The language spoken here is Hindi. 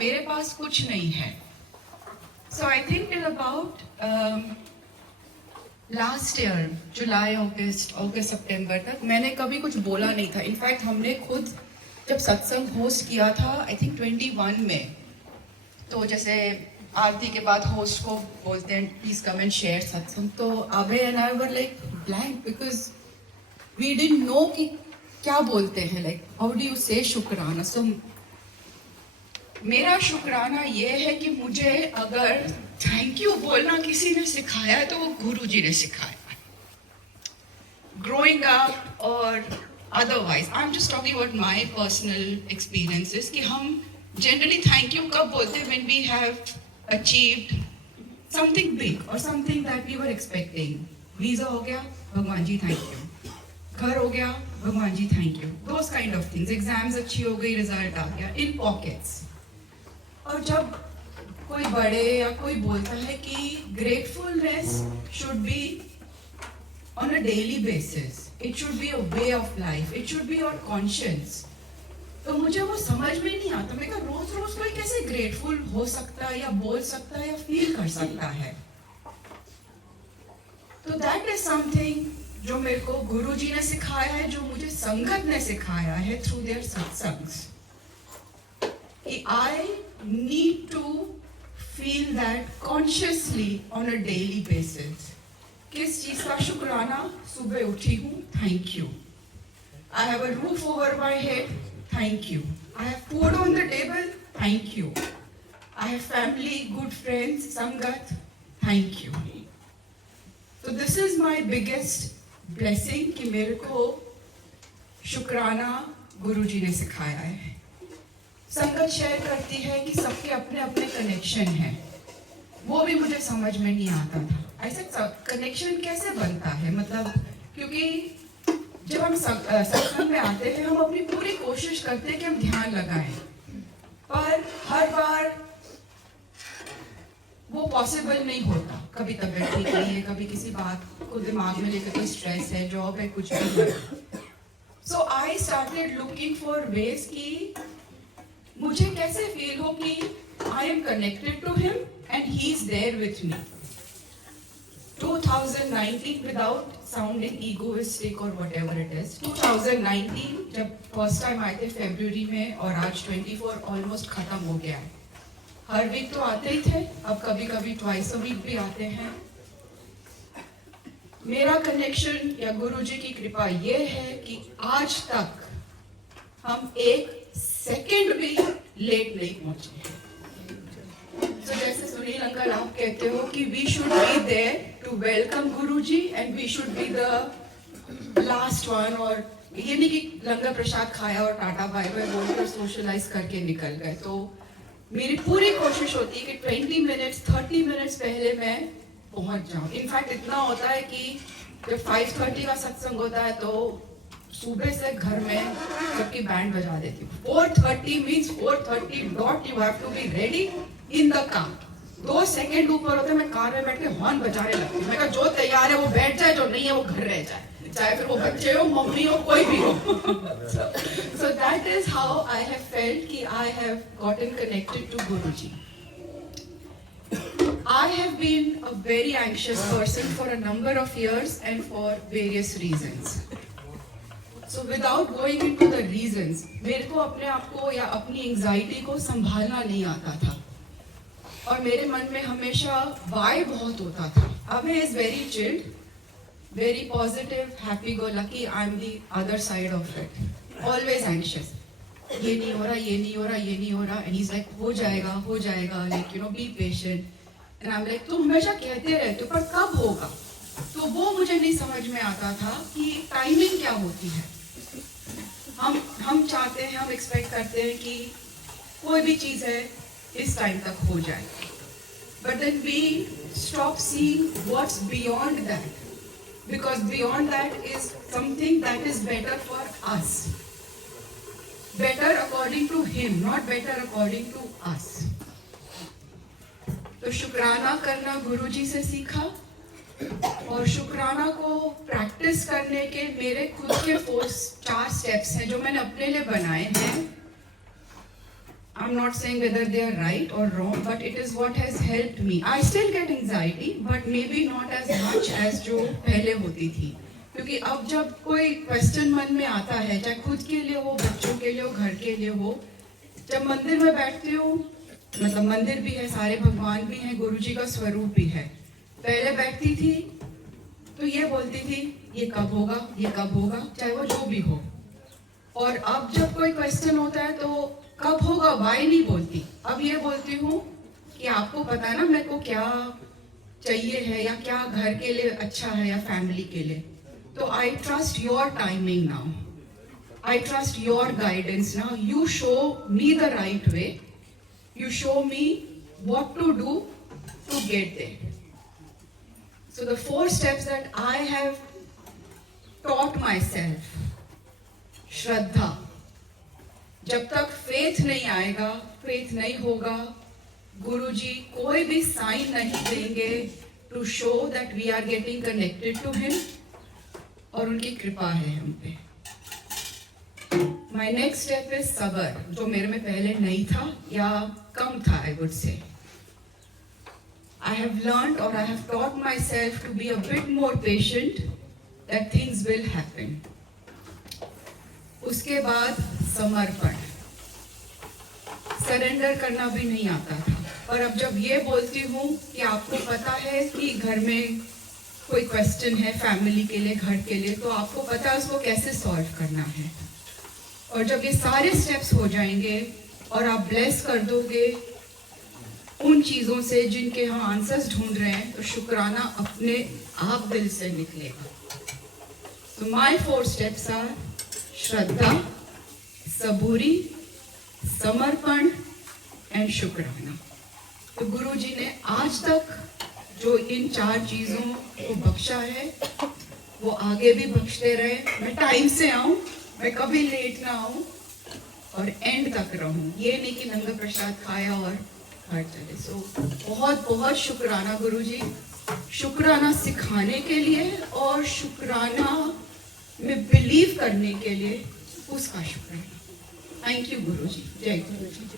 मेरे पास कुछ नहीं है. So I think till about last year, जुलाई, अगस्त, सितंबर तक मैंने कभी कुछ बोला नहीं था. इनफैक्ट हमने खुद जब सत्संग होस्ट किया था, आई थिंक 21 में, तो जैसे आरती के बाद होस्ट को बोलते हैं please come and share satsang, तो Abhay and I were like blank because we didn't know कि क्या बोलते हैं, लाइक हाउ डू यू से शुक्राना. सो मेरा शुक्राना ये है कि मुझे अगर थैंक यू बोलना किसी ने सिखाया है तो वो गुरुजी ने सिखाया. ग्रोइंग अप और otherwise, I am just talking about my personal experiences कि हम जनरली थैंक यू कब बोलते हैं when we have achieved something big और something that we were expecting. Visa हो गया, भगवान जी थैंक यू. घर हो गया, भगवान जी thank you. Those kind of things. Exams अच्छी हो गई, रिजल्ट आ गया, इन पॉकेट्स. और जब कोई बड़े या कोई बोलता है कि gratefulness should be on a daily basis, it should be a way of life, it should be your conscious, तो मुझे वो समझ में नहीं आता. मैं कहा रोज रोज कोई कैसे ग्रेटफुल हो सकता है या बोल सकता है या फील कर सकता है. तो दैट इज समथिंग जो मेरे को गुरुजी ने सिखाया है, जो मुझे संगत ने सिखाया है थ्रू देयर सत्संग्स, कि आई need to feel that consciously on a daily basis. किस चीज का शुक्राना? सुबह उठी हूँ, thank you. I have a roof over my head, thank you. I have food on the table, thank you. I have family, good friends, sangat, thank you. So this is my biggest blessing कि मेरे को शुक्राना गुरुजी ने सिखाया है. संगत शेयर करती है कि सबके अपने अपने कनेक्शन हैं, वो भी मुझे समझ में नहीं आता था. ऐसे कनेक्शन कैसे बनता है, मतलब क्योंकि जब हम सत्संग में आते हैं हम अपनी पूरी कोशिश करते हैं कि हम ध्यान लगाएं, पर हर बार वो पॉसिबल नहीं होता. कभी तबीयत ठीक नहीं है, कभी किसी बात को दिमाग में लेकर कोई स्ट्रेस है, जॉब है, कुछ भी है. So I started looking for ways कि मुझे कैसे फील हो कि I am connected to him and he is there with me. 2019, without sounding egoistic और व्हाटएवर इट इज, 2019 जब फर्स्ट टाइम आए थे फरवरी में, और आज 24 ऑलमोस्ट खत्म हो गया है. हर वीक तो आते ही थे, अब कभी कभी ट्वाइस अ वीक भी आते हैं. मेरा कनेक्शन या गुरुजी की कृपा ये है कि आज तक हम एक सेकंड भी लेट नहीं पहुंचे. तो जैसे सुनील अंकल आप कहते हो कि we should be there to welcome Guruji and we should be the last one, और ये नहीं कि लंगर प्रसाद खाया और टाटा बाय बाय बोलकर सोशलाइज करके निकल गए. तो मेरी पूरी कोशिश होती है कि 20 मिनट्स 30 मिनट्स पहले मैं पहुंच जाऊं. इनफैक्ट इतना होता है कि जब 5:30 का सत्संग होता है तो सुबह से घर में सबकी बैंड बजा देती हूँ. 4:30 means 4:30 dot you have to be ready in the car. 2 second ऊपर होते मैं कार में बैठ के हॉर्न बजाने लगती हूँ. मैं कहा जो तैयार है वो बैठ जाए, जो नहीं है वो घर रह जाए, चाहे फिर वो बच्चे हो, मम्मी हो, कोई भी हो. So that is how I have felt कि I have gotten connected to Guruji. I have been a very anxious person for a number of years and for various reasons. So without going into the reasons, मेरे को अपने आप को या अपनी एंजाइटी को संभालना नहीं आता था, और मेरे मन में हमेशा वाई बहुत होता था. अभय is very chilled, very positive, happy go lucky. I'm the other side of it. Always anxious. ये नहीं हो रहा, ये नहीं हो रहा, ये नहीं हो रहा. And he's like हो जाएगा, like you know, be patient. And I'm like तुम हमेशा कहते रहते हो पर कब होगा. तो वो मुझे नहीं समझ में आता था कि टाइमिंग क्या होती है. हम चाहते हैं, हम एक्सपेक्ट करते हैं कि कोई भी चीज़ है इस टाइम तक हो जाए, but then we stop seeing what's beyond that, because beyond that is something that is better for us, better according to him, not better according to us. तो शुक्राना करना गुरुजी से सीखा, और शुक्राना को प्रैक्टिस करने के मेरे खुद के 4 स्टेप्स हैं जो मैंने अपने लिए बनाए हैं. I'm not saying whether they are right or wrong, but it is what has helped me. I still get anxiety, but maybe not as much as जो पहले होती थी. क्योंकि अब जब कोई क्वेश्चन मन में आता है, चाहे खुद के लिए हो, बच्चों के लिए हो, घर के लिए हो, जब मंदिर में बैठते हो, मतलब मंदिर भी है, सारे भगवान भी हैं, गुरुजी का स्वरूप भी है. पहले बैठती थी तो ये बोलती थी ये कब होगा, ये कब होगा, चाहे वो जो भी हो. और अब जब कोई क्वेश्चन होता है तो कब होगा वाई नहीं बोलती. अब ये बोलती हूँ कि आपको पता है ना मेरे को क्या चाहिए है या क्या घर के लिए अच्छा है या फैमिली के लिए. तो I trust your timing now, I trust your guidance now. You show me the right way, you show me what to do to get there. So the 4 steps that I have taught myself. श्रद्धा. जब तक फेथ नहीं आएगा, फेथ नहीं होगा, गुरुजी कोई भी साइन नहीं देंगे to show that we are getting connected to him, और उनकी कृपा है हम पे. माय नेक्स्ट स्टेप इज सबर, जो मेरे में पहले नहीं था या कम था. I would say I have learned or I have taught myself to be a bit more patient that things will happen. उसके बाद समर्पण. सरेंडर करना भी नहीं आता था, और अब जब ये बोलती हूँ कि आपको पता है कि घर में कोई क्वेश्चन है फैमिली के लिए, घर के लिए, तो आपको पता है उसको कैसे सॉल्व करना है. और जब ये सारे स्टेप्स हो जाएंगे और आप ब्लेस कर दोगे उन चीज़ों से जिनके हम आंसर्स ढूंढ रहे हैं, तो शुक्राना अपने आप दिल से निकलेगा. तो माय 4 स्टेप्स आर श्रद्धा, सबूरी, समर्पण एंड शुक्राना. तो गुरु जी ने आज तक जो इन 4 चीज़ों को बख्शा है वो आगे भी बख्शते रहे. मैं टाइम से आऊँ, मैं कभी लेट ना आऊँ और एंड तक रहूँ. ये नहीं कि लंगर प्रसाद खाया और घर चले. सो बहुत बहुत शुक्राना गुरु जी. शुक्राना सिखाने के लिए और शुक्राना में बिलीव करने के लिए, उसका शुक्राना. थैंक यू गुरु जी. जय गुरु जी.